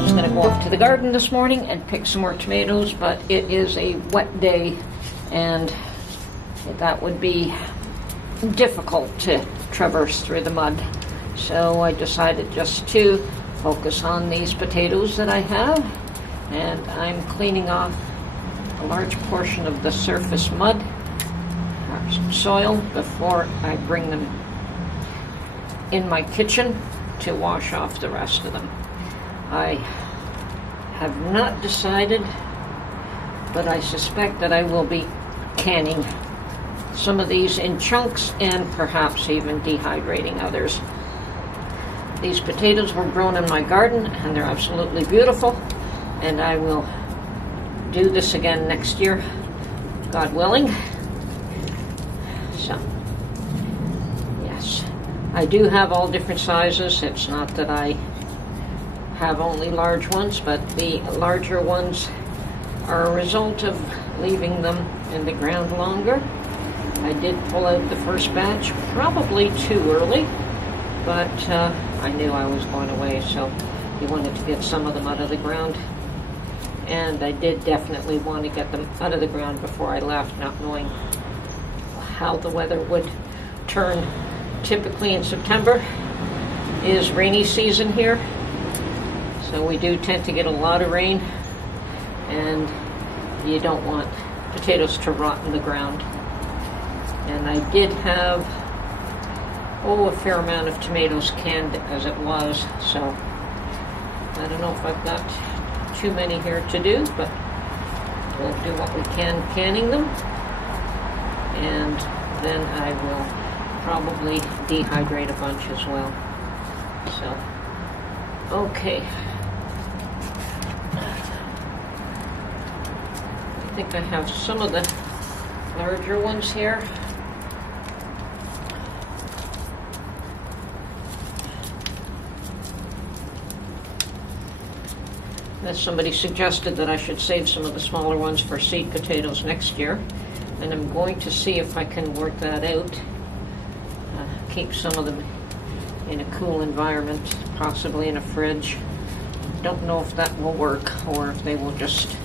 was going to go off to the garden this morning and pick some more tomatoes, but it is a wet day and that would be difficult to traverse through the mud. So I decided just to focus on these potatoes that I have, and I'm cleaning off a large portion of the surface mud or soil before I bring them in my kitchen to wash off the rest of them. I have not decided, but I suspect that I will be canning some of these in chunks and perhaps even dehydrating others. These potatoes were grown in my garden and they're absolutely beautiful, and I will do this again next year, God willing. So, yes, I do have all different sizes. It's not that I have only large ones, but the larger ones are a result of leaving them in the ground longer. I did pull out the first batch probably too early, but I knew I was going away, so I wanted to get some of them out of the ground. And I did definitely want to get them out of the ground before I left, not knowing how the weather would turn. Typically in September is rainy season here, so we do tend to get a lot of rain, and you don't want potatoes to rot in the ground. And I did have, a fair amount of tomatoes canned as it was, so I don't know if I've got too many here to do, but we'll do what we can canning them, and then I will probably dehydrate a bunch as well. So, okay. I think I have some of the larger ones here. As somebody suggested that I should save some of the smaller ones for seed potatoes next year, and I'm going to see if I can work that out. Keep some of them in a cool environment, possibly in a fridge. Don't know if that will work or if they will just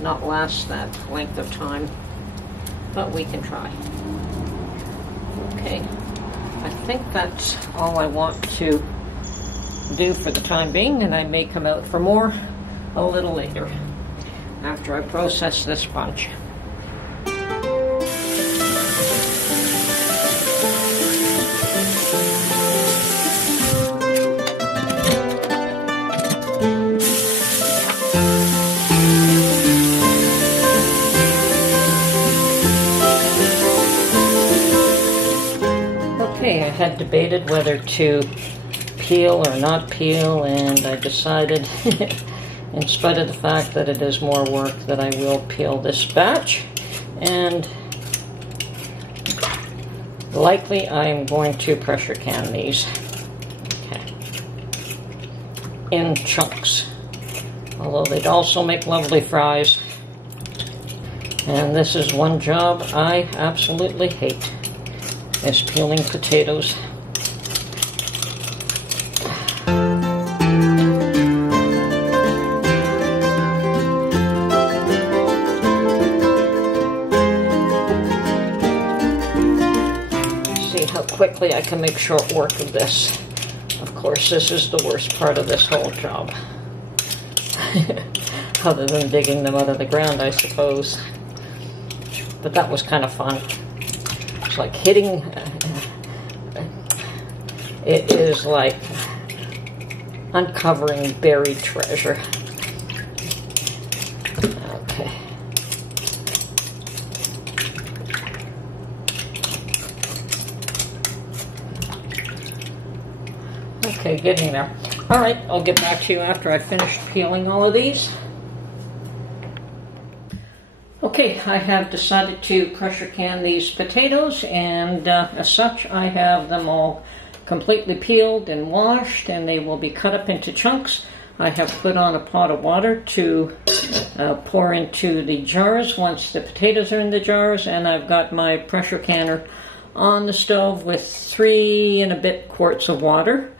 not last that length of time, but we can try. Okay, I think that's all I want to do for the time being, and I may come out for more a little later after I process this bunch. Okay, I had debated whether to peel or not peel, and I decided in spite of the fact that it is more work, that I will peel this batch, and likely I am going to pressure can these, okay, in chunks, although they'd also make lovely fries. And this is one job I absolutely hate, is peeling potatoes. Quickly I can make short work of this. Of course, this is the worst part of this whole job. Other than digging them out of the ground, I suppose. But that was kind of fun. It's like hitting... it is like uncovering buried treasure. Okay. Okay, getting there. All right, I'll get back to you after I've finished peeling all of these. Okay, I have decided to pressure can these potatoes, and as such, I have them all completely peeled and washed, and they will be cut up into chunks. I have put on a pot of water to pour into the jars once the potatoes are in the jars, and I've got my pressure canner on the stove with 3 and a bit quarts of water.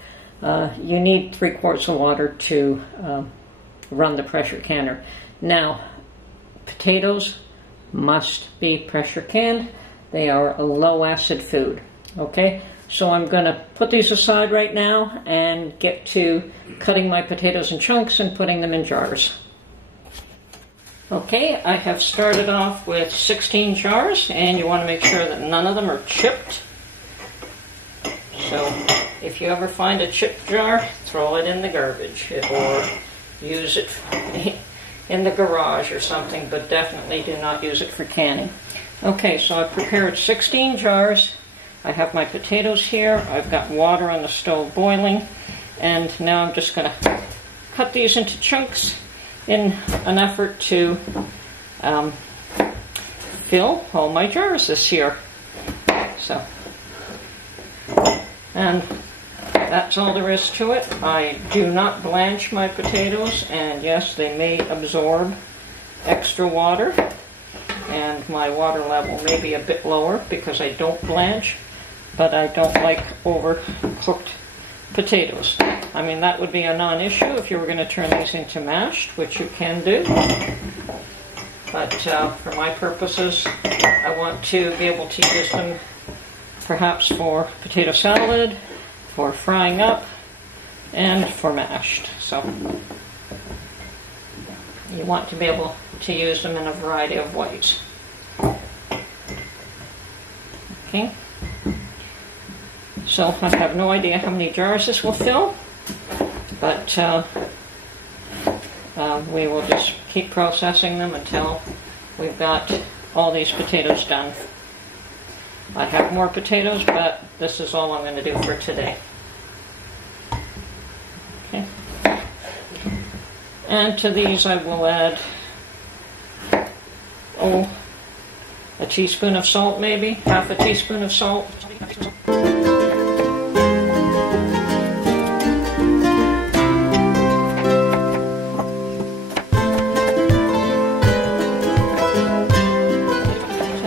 You need 3 quarts of water to run the pressure canner. Now, potatoes must be pressure canned. They are a low acid food. Okay, so I'm going to put these aside right now and get to cutting my potatoes in chunks and putting them in jars. Okay, I have started off with 16 jars, and you want to make sure that none of them are chipped. So if you ever find a chipped jar, throw it in the garbage or use it in the garage or something, but definitely do not use it for canning. Okay, so I've prepared 16 jars. I have my potatoes here. I've got water on the stove boiling, and now I'm just going to cut these into chunks in an effort to fill all my jars this year. So, and that's all there is to it. I do not blanch my potatoes, and yes, they may absorb extra water, and my water level may be a bit lower because I don't blanch, but I don't like overcooked potatoes. I mean, that would be a non-issue if you were going to turn these into mashed, which you can do. But for my purposes, I want to be able to use them perhaps for potato salad, for frying up, and for mashed. So you want to be able to use them in a variety of ways. Okay. So I have no idea how many jars this will fill, but we will just keep processing them until we've got all these potatoes done. I have more potatoes, but this is all I'm going to do for today. Okay. And to these I will add, a teaspoon of salt maybe, half a teaspoon of salt.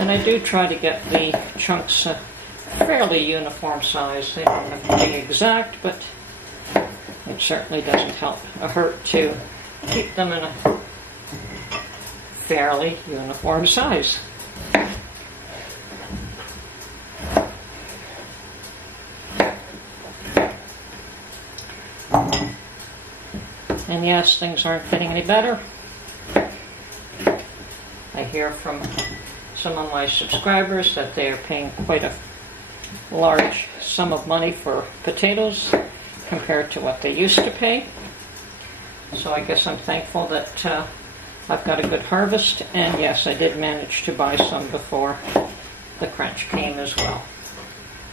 I do try to get the chunks a fairly uniform size. They don't have to be exact, but it certainly doesn't hurt to keep them in a fairly uniform size. And yes, things aren't getting any better. I hear from some of my subscribers that they are paying quite a large sum of money for potatoes compared to what they used to pay. So I guess I'm thankful that I've got a good harvest, and yes, I did manage to buy some before the crunch came as well.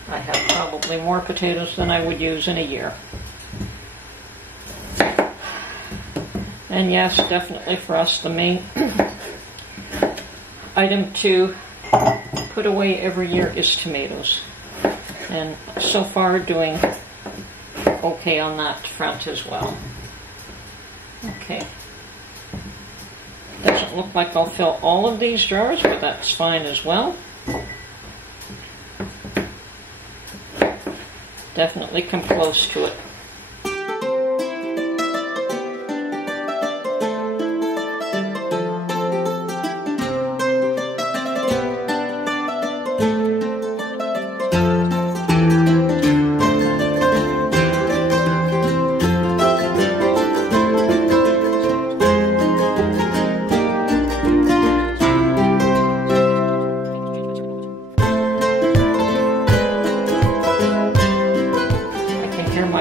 I have probably more potatoes than I would use in a year. And yes, definitely for us the main item to put away every year is tomatoes, and so far doing okay on that front as well. Okay, doesn't look like I'll fill all of these jars, but that's fine as well. Definitely come close to it.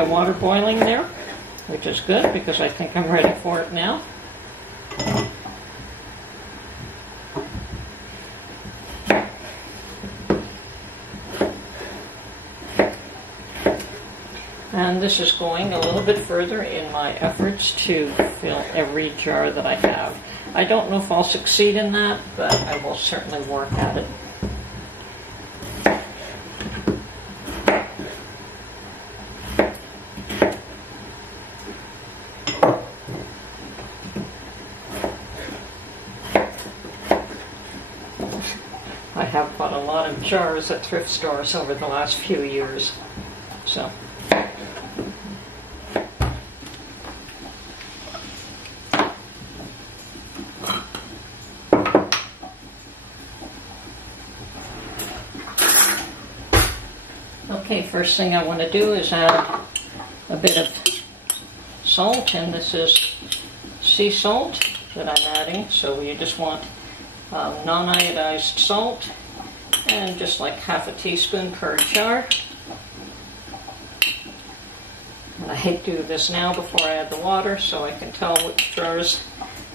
Water boiling there, which is good because I think I'm ready for it now. And this is going a little bit further in my efforts to fill every jar that I have. I don't know if I'll succeed in that, but I will certainly work at it. I have bought a lot of jars at thrift stores over the last few years, so. Okay, first thing I want to do is add a bit of salt, and this is sea salt that I'm adding. So you just want non-iodized salt, and just like half a teaspoon per jar. And I do this now before I add the water so I can tell which jars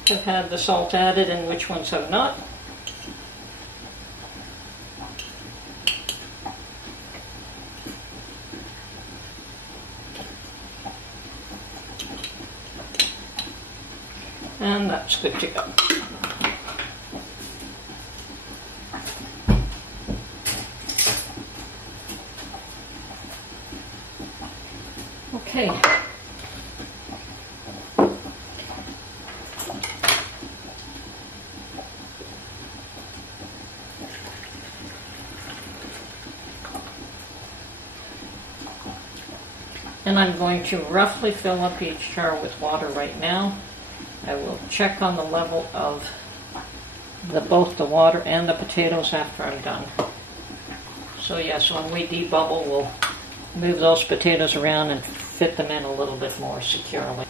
have had the salt added and which ones have not. And that's good to go. Okay. And I'm going to roughly fill up each jar with water right now. I will check on the level of both the water and the potatoes after I'm done. So yes, when we debubble, we'll move those potatoes around and fit them in a little bit more securely.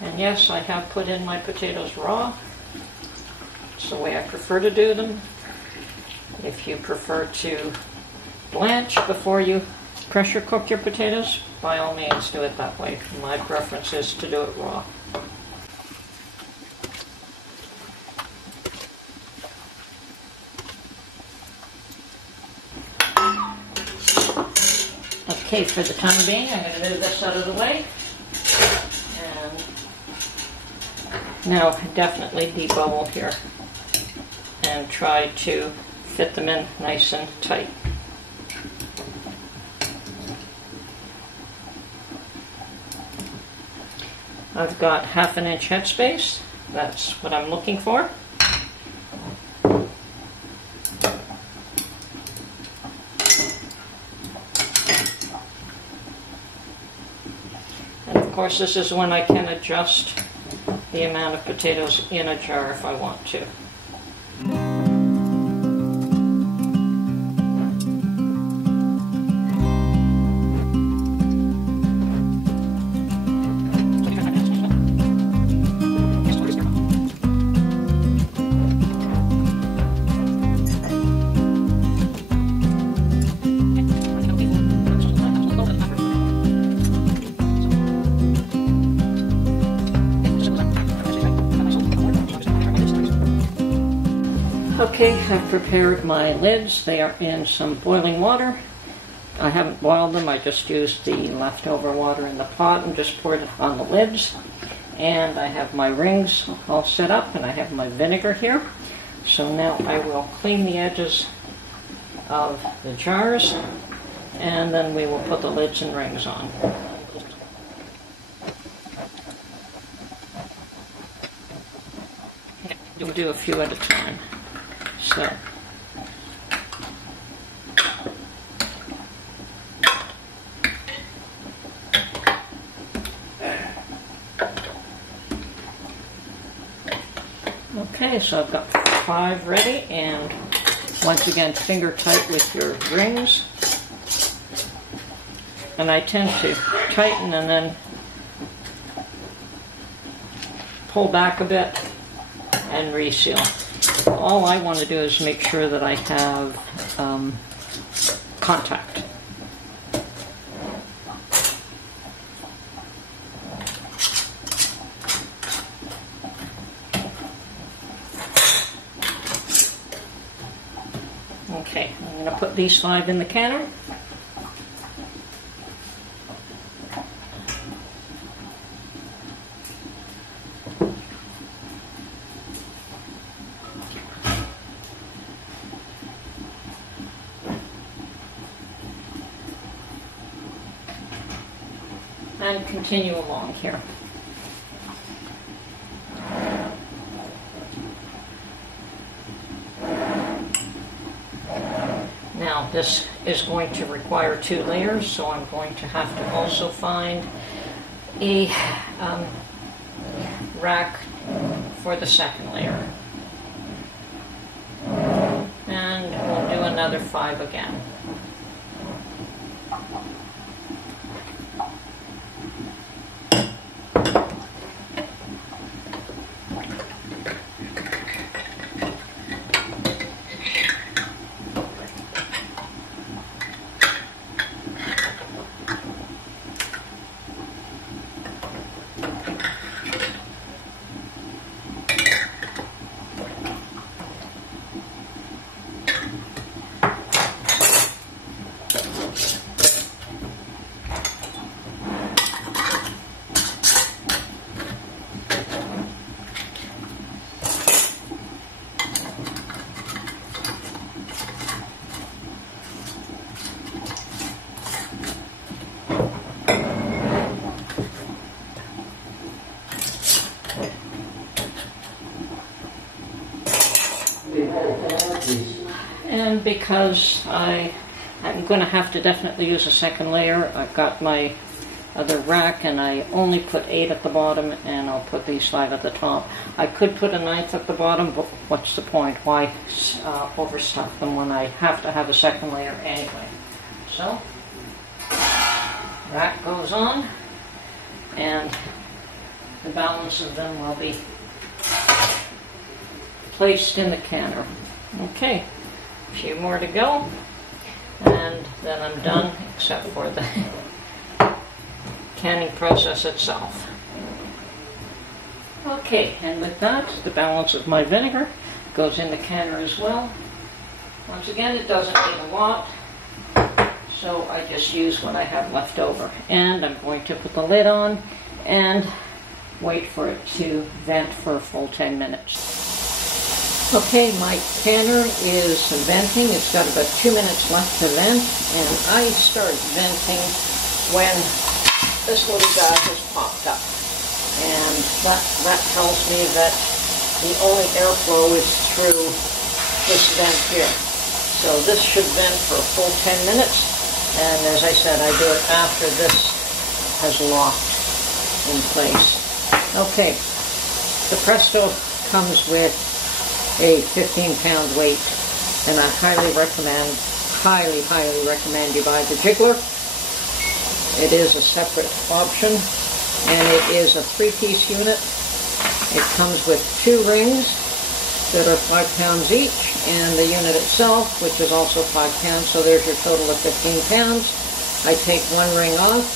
And yes, I have put in my potatoes raw. It's the way I prefer to do them. If you prefer to blanch before you pressure cook your potatoes, by all means do it that way. My preference is to do it raw. Okay, for the time being, I'm going to move this out of the way. And now definitely debubble here and try to fit them in nice and tight. I've got 1/2 inch headspace. That's what I'm looking for. And of course, this is when I can adjust the amount of potatoes in a jar if I want to. Okay, I've prepared my lids. They are in some boiling water. I haven't boiled them, I just used the leftover water in the pot and just poured it on the lids. And I have my rings all set up, and I have my vinegar here. So now I will clean the edges of the jars, and then we will put the lids and rings on. We'll do a few at a time. So, okay, so I've got 5 ready, and once again, finger tight with your rings. And I tend to tighten and then pull back a bit and reseal. All I want to do is make sure that I have contact. Okay, I'm going to put these 5 in the canner. And continue along here. Now this is going to require 2 layers, so I'm going to have to also find a rack for the second layer. And we'll do another 5 again. And because I'm going to have to definitely use a second layer, I've got my other rack and I only put 8 at the bottom and I'll put these 5 at the top. I could put a 9th at the bottom, but what's the point? Why overstuff them when I have to have a second layer anyway? So, rack goes on and the balance of them will be placed in the canner. Okay, a few more to go, and then I'm done, except for the canning process itself. Okay, and with that, the balance of my vinegar goes in the canner as well. Once again, it doesn't need a lot, so I just use what I have left over. And I'm going to put the lid on and wait for it to vent for a full 10 minutes. Okay, my canner is venting. It's got about 2 minutes left to vent, and I start venting when this little guy has popped up. And that tells me that the only airflow is through this vent here. So this should vent for a full 10 minutes, and as I said, I do it after this has locked in place. Okay, the Presto comes with a 15-pound weight, and I highly recommend you buy the jiggler. It is a separate option, and it is a 3-piece unit. It comes with 2 rings that are 5 pounds each, and the unit itself, which is also 5 pounds, so there's your total of 15 pounds. I take 1 ring off,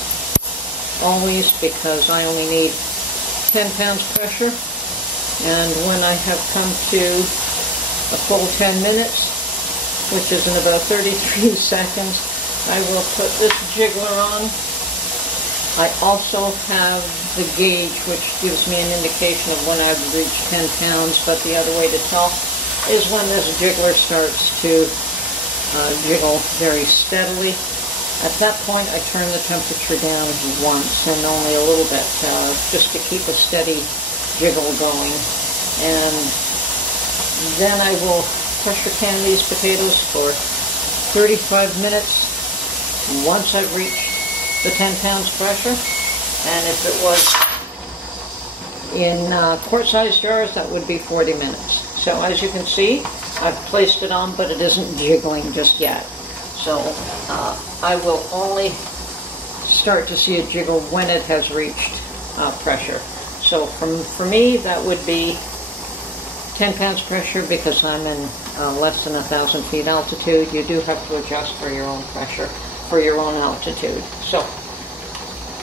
always, because I only need 10 pounds pressure. And when I have come to a full 10 minutes, which is in about 33 seconds, I will put this jiggler on. I also have the gauge, which gives me an indication of when I've reached 10 pounds, but the other way to tell is when this jiggler starts to jiggle very steadily. At that point, I turn the temperature down once, and only a little bit, just to keep a steady jiggle going. And then I will pressure can these potatoes for 35 minutes once I've reached the 10 pounds pressure. And if it was in quart-sized jars, that would be 40 minutes. So as you can see, I've placed it on, but it isn't jiggling just yet. So I will only start to see it jiggle when it has reached pressure. So for me, that would be 10 pounds pressure because I'm in less than 1,000 feet altitude. You do have to adjust for your own pressure, for your own altitude. So,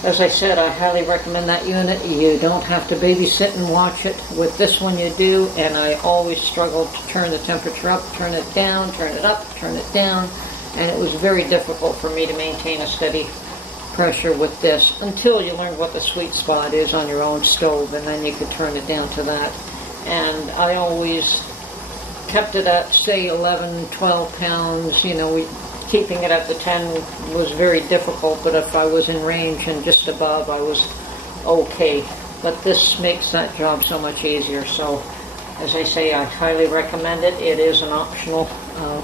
as I said, I highly recommend that unit. You don't have to babysit and watch it. With this one you do, and I always struggled to turn the temperature up, turn it down, turn it up, turn it down, and it was very difficult for me to maintain a steady pressure with this until you learn what the sweet spot is on your own stove, and then you could turn it down to that. And I always kept it at, say, 11, 12 pounds. You know, keeping it at the 10 was very difficult, but if I was in range and just above, I was okay. But this makes that job so much easier. So, as I say, I highly recommend it. It is an optional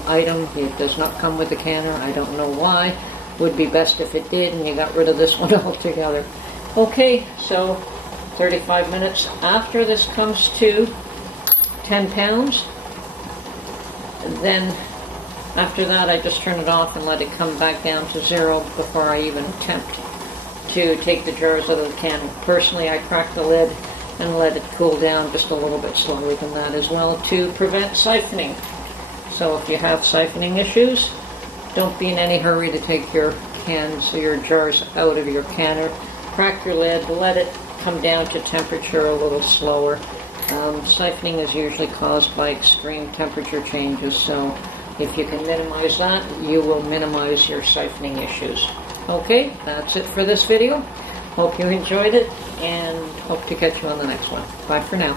item. It does not come with the canner. I don't know why. Would be best if it did, and you got rid of this one altogether. Okay, so 35 minutes after this comes to 10 pounds, then After that, I just turn it off and let it come back down to 0 before I even attempt to take the jars out of the can. Personally, I crack the lid and let it cool down just a little bit slower than that as well to prevent siphoning. So if you have siphoning issues, don't be in any hurry to take your cans or your jars out of your canner. Crack your lid, let it come down to temperature a little slower. Siphoning is usually caused by extreme temperature changes, so if you can minimize that, you will minimize your siphoning issues. Okay, that's it for this video. Hope you enjoyed it, and hope to catch you on the next one. Bye for now.